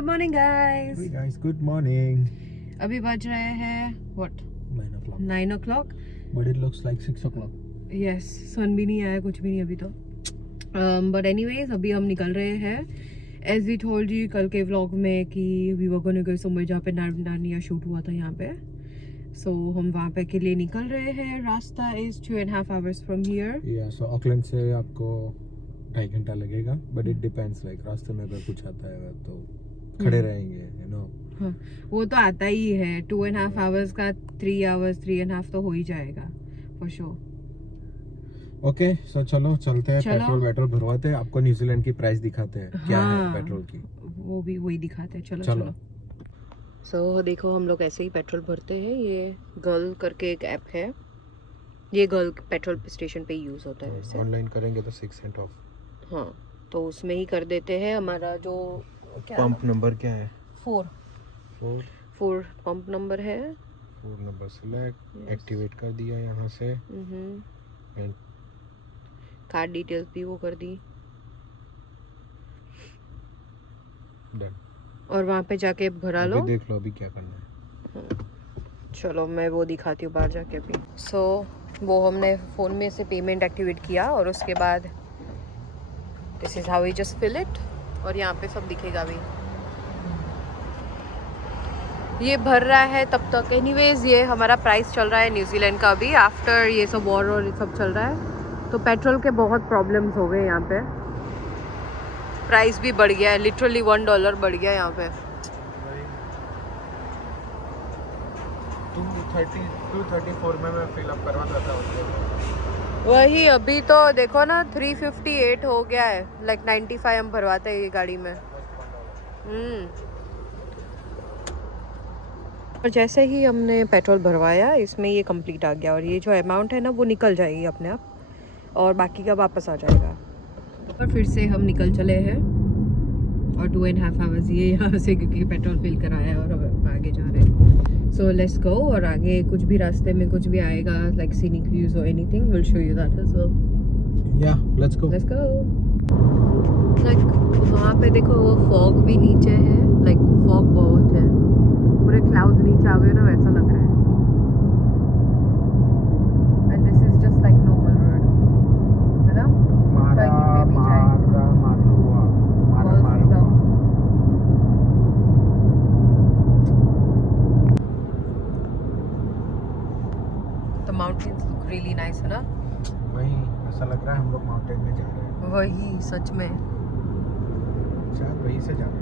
Good morning guys. Hey guys, good morning. अभी बज रहे हैं what 9 o'clock. 9 o'clock। But it looks like 6 o'clock. Yes, सन भी नहीं आया, कुछ भी नहीं अभी तो। बट एनीवेज अभी हम निकल रहे हैं एज वी टोल्ड यू कल के व्लॉग में कि we were going to go somewhere जहाँ पे नार्निया शूट हुआ था यहाँ पे। सो हम वहाँ पे के लिए निकल रहे हैं। रास्ता is 2.5 hours from here. Yeah, so Auckland से आपको 2.5 घंटा लगेगा. But it depends, like रास्ते में अगर कुछ आता है तो खड़े रहेंगे, you know. हाँ, वो तो आता ही है। 2.5 hours का 3 hours 3.5 तो हो ही जाएगा फॉर श्योर। Okay, so चलो चलते हैं. चलो। पेट्रोल भरवाते हैं. आपको न्यूजीलैंड की प्राइस दिखाते हैं. क्या है हाँ, पेट्रोल की. वो भी वही दिखाते हैं। चलो चलो। चलो। सो देखो हम लोग ऐसे ही पेट्रोल भरते हैं। ये गर्ल करके एक ऐप है, ये गर्ल पेट्रोल स्टेशन पे यूज होता है वैसे। ऑनलाइन करेंगे तो 6 cent ऑफ. हाँ, तो उसमें ही कर देते हैं। हमारा जो पंप नंबर क्या है? 4 पंप नंबर है। 4 नंबर सिलेक्ट, एक्टिवेट कर दिया यहाँ से. एंड कार्ड डिटेल्स भी वो कर दी डन. और वहाँ पे जाके भरा लो। देख लो अभी क्या करना है. चलो मैं वो दिखाती हूँ बाहर जाके अभी। सो वो हमने फ़ोन में से पेमेंट एक्टिवेट किया और उसके बाद this is how we just fill it. और यहाँ पे सब दिखेगा भी। ये भर रहा है तब तक। एनीवेज ये हमारा प्राइस चल रहा है न्यूजीलैंड का अभी आफ्टर ये सब वॉर और ये सब चल रहा है, तो पेट्रोल के बहुत प्रॉब्लम्स हो गए यहाँ पे। प्राइस भी बढ़ गया है, लिटरली $1 बढ़ गया यहाँ पे। 234 में मैं फिल अप करवा देता हूँ. वही अभी तो देखो ना 358 हो गया है। लाइक 95 हम भरवाते हैं ये गाड़ी में। और जैसे ही हमने पेट्रोल भरवाया इसमें ये कंप्लीट आ गया और ये जो अमाउंट है ना वो निकल जाएगी अपने आप और बाकी का वापस आ जाएगा। और फिर से हम निकल चले हैं और 2.5 hours ये यहाँ से क्योंकि पेट्रोल फिल कराया और अब आगे जा रहे हैं। So let's go. और आगे कुछ भी रास्ते में कुछ भी आएगा लाइक सीनिक व्यूज और anything will show you that as well. या लेट्स गो. लाइक वहाँ पे देखो वो फॉग भी नीचे है, लाइक फॉग बहुत है, पूरे क्लाउड्स नीचे आ गए ना वैसा लग रहा है। And this is just like normal road, है ना? कहीं पे भी जाए। The mountains look really nice, है ना? वही ऐसा लग रहा है हम लोग माउंटेन में जा रहे हैं. वही सच में। शायद वहीं से जा रहे हैं.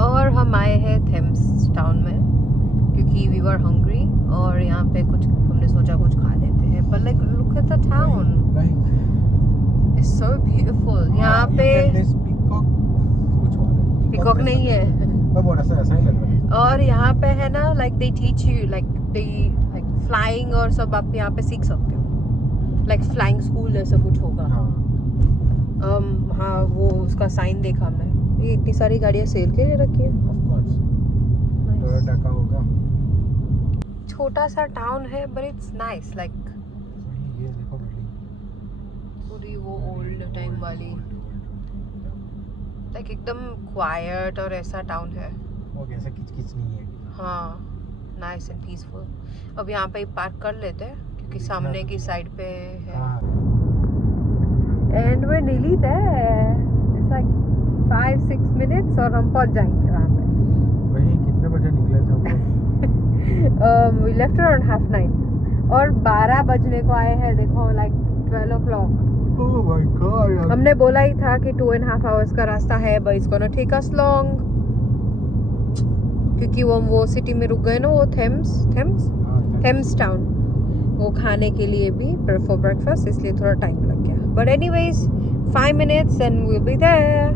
और हम आए हैं थेम्स टाउन में क्योंकि वी वर हंग्री और यहाँ पे कुछ हमने सोचा कुछ खा लेते हैं। पर like look at the town, it's so beautiful. यहाँ पे पिकॉक नहीं है ऐसा ही लग रहा है. और यहाँ पे है ना like they teach you like flying और सब आप यहाँ पे सीख सकते हो। लाइक फ्लाइंग स्कूल ऐसा कुछ होगा। हाँ वो उसका साइन देखा हमने। ये इतनी सारी गाड़ियाँ सेल के लिए रखी है। ऑफ कोर्स टोयोटा का होगा. छोटा सा टाउन है बट इट्स नाइस। लाइक ये देखो पूरी वो ओल्ड टाइम वाली लाइक एकदम क्वाइट और ऐसा टाउन है। वो कैसा किचकिच नहीं है. हाँ, नाइस एंड पीसफुल। अब यहाँ पे पार्क कर लेते हैं क्योंकि सामने की साइड पे है। एंड वी नीली देयर। इट्स लाइक 5-6 minutes और हम पहुंच जाएंगे वहाँ पे। वही कितने बजे निकले थे हम? We left around 9:30 और 12 बजने को आए हैं। देखो like 12 o'clock। Oh my God. हमने बोला ही था कि 2.5 hours का रास्ता है but it's gonna take us long क्योंकि वो सिटी में रुक गए ना, वो थेम्स टाउन, वो खाने के लिए भी फॉर ब्रेकफास्ट, इसलिए थोड़ा टाइम लग गया। But anyways 5 minutes and we'll be there।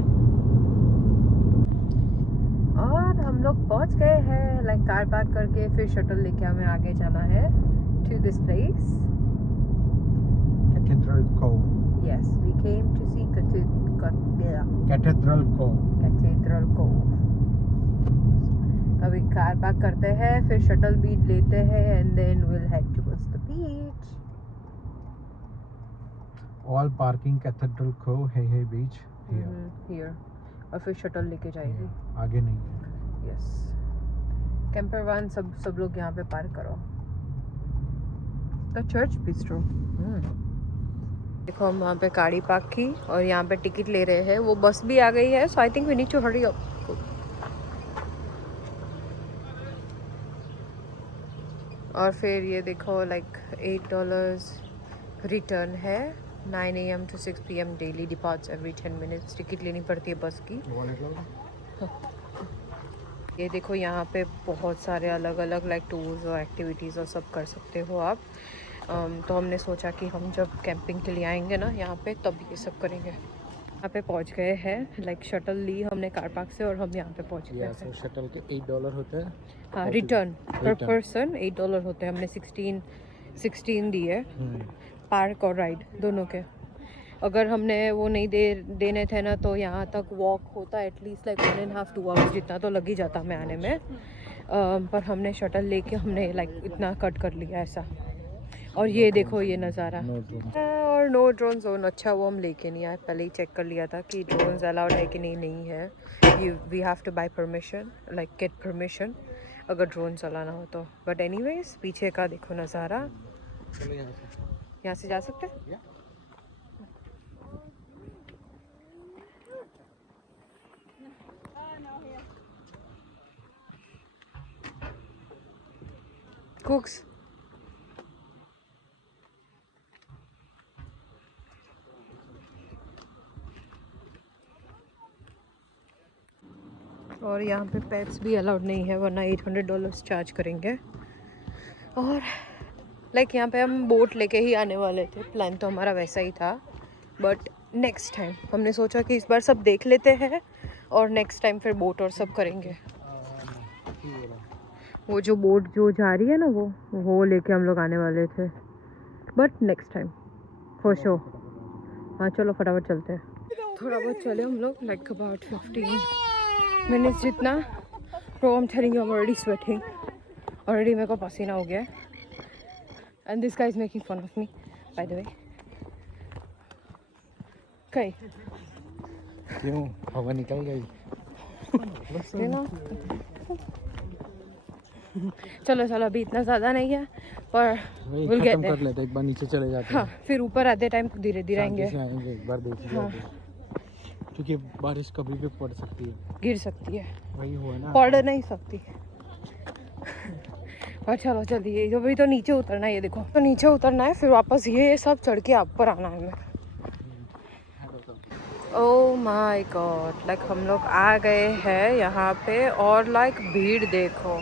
और हम लोग पहुंच गए हैं लाइक कार पार्क करके। फिर शटल लेके हमें आगे जाना है to this place. Cathedral Cove. Yes, we came to see Cathedral Cove. अभी कार पार्क करते हैं, फिर शटल बीच लेते हैं and then will head towards the beach. All parking Cathedral Cove, Hey Beach. Here. Here. और फिर shuttle लेके जाएगी। आगे नहीं है। यस, कैंपर वैन सब लोग यहाँ पे पार्क करो। The church bistro. देखो हम वहाँ पे गाड़ी पार्क की और यहाँ पे टिकट ले रहे हैं। वो बस भी आ गई है, so I think we need to hurry up. और फिर ये देखो लाइक $8 रिटर्न है। 9 AM to 6 PM daily departs every 10 minutes। Ticket लेनी पड़ती है बस की। ये देखो यहाँ पे बहुत सारे अलग अलग लाइक टूर्स और एक्टिविटीज़ और सब कर सकते हो आप। तो हमने सोचा कि हम जब कैंपिंग के लिए आएंगे ना यहाँ पे, तब ये सब करेंगे। यहाँ पे पहुँच गए हैं, लाइक शटल ली हमने कार पार्क से और हम यहाँ पे पहुँच गए हैं। शटल के $8 होते हैं। हाँ, रिटर्न पर पर्सन $8 होते हैं। हमने 16 दिए, पार्क और राइड दोनों के। अगर हमने वो नहीं देने थे ना, तो यहाँ तक वॉक होता एटलीस्ट लाइक 1.5 to 2 hours जितना तो लग ही जाता हमें आने में। पर हमने शटल लेके हमने लाइक इतना कट कर लिया ऐसा। और ये देखो ये नज़ारा। और नो ड्रोन जोन। अच्छा वो हम लेके नहीं आए, पहले ही चेक कर लिया था कि ड्रोन्स अलाउड है कि नहीं है। We have to buy permission, like get permission अगर ड्रोन चलाना हो तो। बट एनीवेज पीछे का देखो नज़ारा। यहाँ से जा सकते हैं। कुक्स और यहाँ पे पेट्स भी अलाउड नहीं है, वरना $800 चार्ज करेंगे। और लाइक यहाँ पे हम बोट लेके ही आने वाले थे, प्लान तो हमारा वैसा ही था। बट नेक्स्ट टाइम हमने सोचा कि इस बार सब देख लेते हैं और नेक्स्ट टाइम फिर बोट और सब करेंगे। वो जो बोट जो जा रही है ना, वो लेके हम लोग आने वाले थे, but next time for sure. हाँ चलो फटाफट चलते हैं। थोड़ा बहुत चले हम लोग, लाइक अबाउट 15 minutes जितना। Bro, I'm telling you, I'm already sweating. Already मेरे को पसीना हो गया है। And this guy is making fun of me, by the way. कहीं क्यों? हवा निकल गई। चलो अभी इतना ज़्यादा नहीं है, पर we'll get there. कर लेते, एक बार नीचे चले जाते हैं। हाँ, फिर ऊपर आते टाइम धीरे धीरे आएंगे। एक बार देख हाँ, क्योंकि बारिश कभी भी पड़ सकती है, गिर सकती है। वही हुआ ना, पड़ नहीं सकती। और चलो जल्दी, जो भी तो नीचे उतरना है। ये देखो, तो नीचे उतरना है, फिर वापस ये सब चढ़ के ऊपर आना है हमें। ओह माय गॉड, लाइक हम लोग आ गए हैं यहाँ पे और लाइक भीड़ देखो।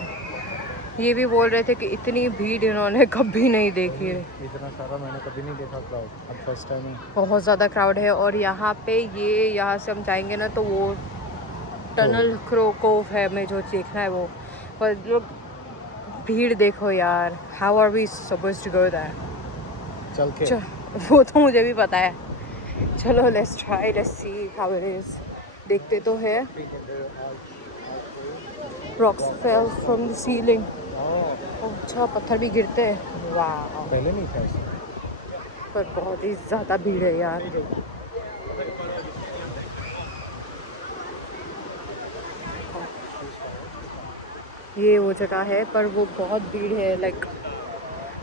ये भी बोल रहे थे कि इतनी भीड़ इन्होंने कभी नहीं देखी है। इतना सारा मैंने कभी नहीं देखा क्राउड, अब फर्स्ट टाइम है। बहुत ज़्यादा क्राउड है। और यहाँ पे यहाँ से हम जाएंगे ना, तो वो टनल कोव है, हमें जो देखना है वो। पर लोग भीड़ देखो यार। How are we supposed to go there? चल के वो तो मुझे भी पता है। चलो let's try, let's see how it is. देखते तो है। Rocks fell from the ceiling. अच्छा, पत्थर भी गिरते हैं। वाह, पहले नहीं था ऐसा। पर बहुत ही ज़्यादा भीड़ है यार। ये वो जगह है, पर वो बहुत भीड़ है। लाइक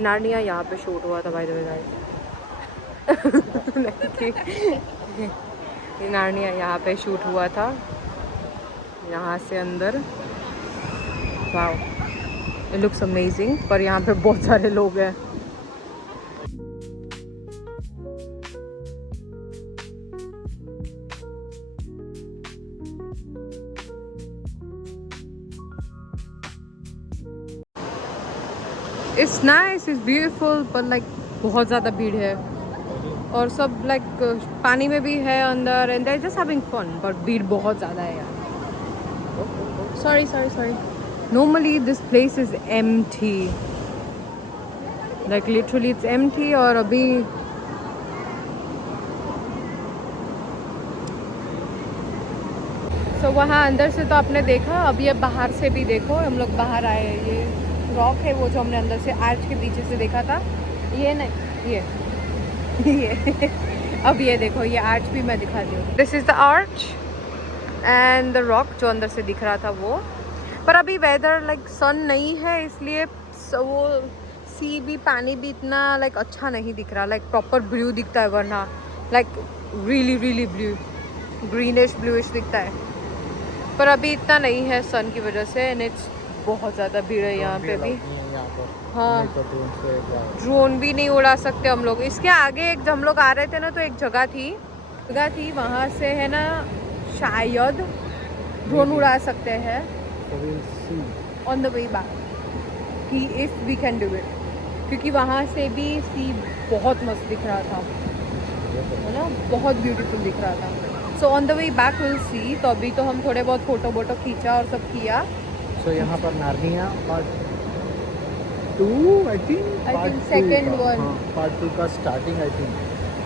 नार्निया यहाँ पे शूट हुआ था, by the way guys. Narnia यहाँ पे शूट हुआ था, यहाँ से अंदर। Wow, it looks amazing. पर यहाँ पे बहुत सारे लोग हैं। इट्स नाइस, इट्स ब्यूटीफुल, पर लाइक बहुत ज़्यादा भीड़ है। और सब लाइक पानी में भी है अंदर, and they just having fun. पर भीड़ बहुत ज़्यादा है यार। Sorry. Normally this place is empty, like literally it's empty. और अभी तो वहाँ अंदर से तो आपने देखा, अब ये बाहर से भी देखो। हम लोग बाहर आए हैं। ये रॉक है वो जो हमने अंदर से आर्च के पीछे से देखा था। ये नहीं, ये अब ये देखो, ये आर्च भी मैं दिखा दी हूँ। This is the arch. And the rock जो अंदर से दिख रहा था वो। पर अभी वेदर लाइक सन नहीं है, इसलिए वो सी भी, पानी भी इतना लाइक अच्छा नहीं दिख रहा, लाइक प्रॉपर ब्लू दिखता है, वरना like really really blew, greenish bluish दिखता है। पर अभी इतना नहीं है सन की वजह से, एंड इट्स बहुत ज़्यादा भीड़ है यहाँ पे भी। हाँ, ड्रोन भी नहीं उड़ा सकते हम लोग। इसके आगे एक, जब हम लोग आ रहे थे ना, तो एक जगह थी वहाँ से है ना, शायद ड्रोन उड़ा सकते हैं ऑन द वे बैक, कि if we can do it, क्योंकि वहाँ से भी सी बहुत मस्त दिख रहा था, है ना, बहुत ब्यूटीफुल दिख रहा था। So on the way back will see. तो अभी तो हम थोड़े बहुत फ़ोटो वोटो खींचा और सब किया। सो यहाँ पर Narnia part 2 I think second one, part 2 का स्टार्टिंग आई थिंक,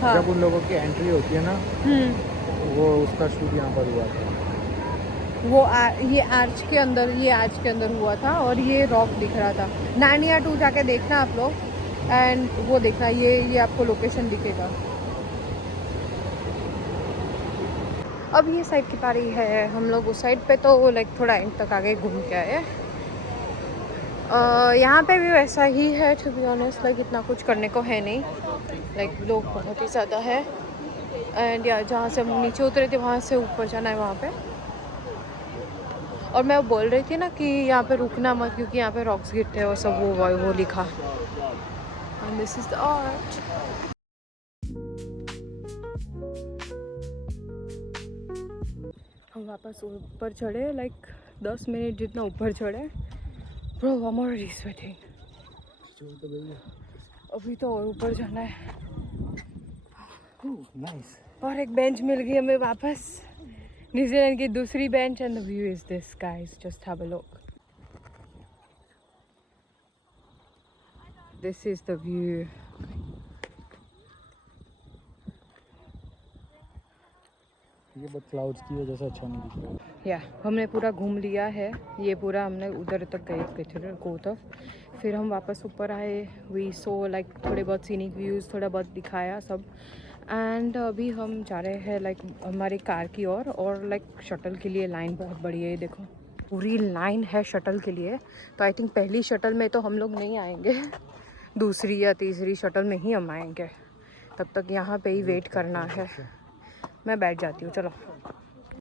हाँ। जब उन लोगों की एंट्री होती है ना, वो उसका शूट यहाँ पर हुआ था। वो ये आर्च के अंदर हुआ था, और ये रॉक दिख रहा था। नार्निया 2 जाके देखना आप लोग, एंड वो देखना, ये आपको लोकेशन दिखेगा। अब ये साइड की पारी है, हम लोग उस साइड पे तो लाइक थोड़ा एंड तक आगे घूम के आए। यहाँ पे भी वैसा ही है, टू बी ऑनेस्ट, लाइक इतना कुछ करने को है नहीं, लाइक लोग बहुत ही ज़्यादा है। एंड या जहाँ से हम नीचे उतरे थे वहाँ से ऊपर जाना है वहाँ पे। और मैं बोल रही थी ना कि यहाँ पे रुकना मत, क्योंकि यहाँ पे रॉक्स गिरते हैं और सब, वो लिखा। And this is the art. हम वापस ऊपर चढ़े, लाइक 10 मिनट जितना ऊपर चढ़े। Bro I am already sweating. अभी तो और ऊपर जाना है। नाइस। और एक बेंच मिल गई हमें वापस, न्यूजीलैंड की दूसरी bench. And the view is this guys, just have a look, this is the view. ये बट क्लाउड्स की वजह से अच्छा नहीं दिख रहा। या हमने पूरा घूम लिया है, ये पूरा हमने उधर तक गए को तक। फिर हम वापस ऊपर आए, वी सो लाइक थोड़े बहुत सीनिक व्यूज़, थोड़ा बहुत दिखाया सब। एंड अभी हम जा रहे हैं लाइक हमारी कार की ओर, और लाइक शटल के लिए लाइन बहुत बड़ी है, ये देखो पूरी लाइन है शटल के लिए। तो आई थिंक पहली शटल में तो हम लोग नहीं आएंगे, दूसरी या तीसरी शटल में ही हम आएंगे। तब तक यहाँ पे ही वेट करना है। मैं बैठ जाती हूँ, चलो।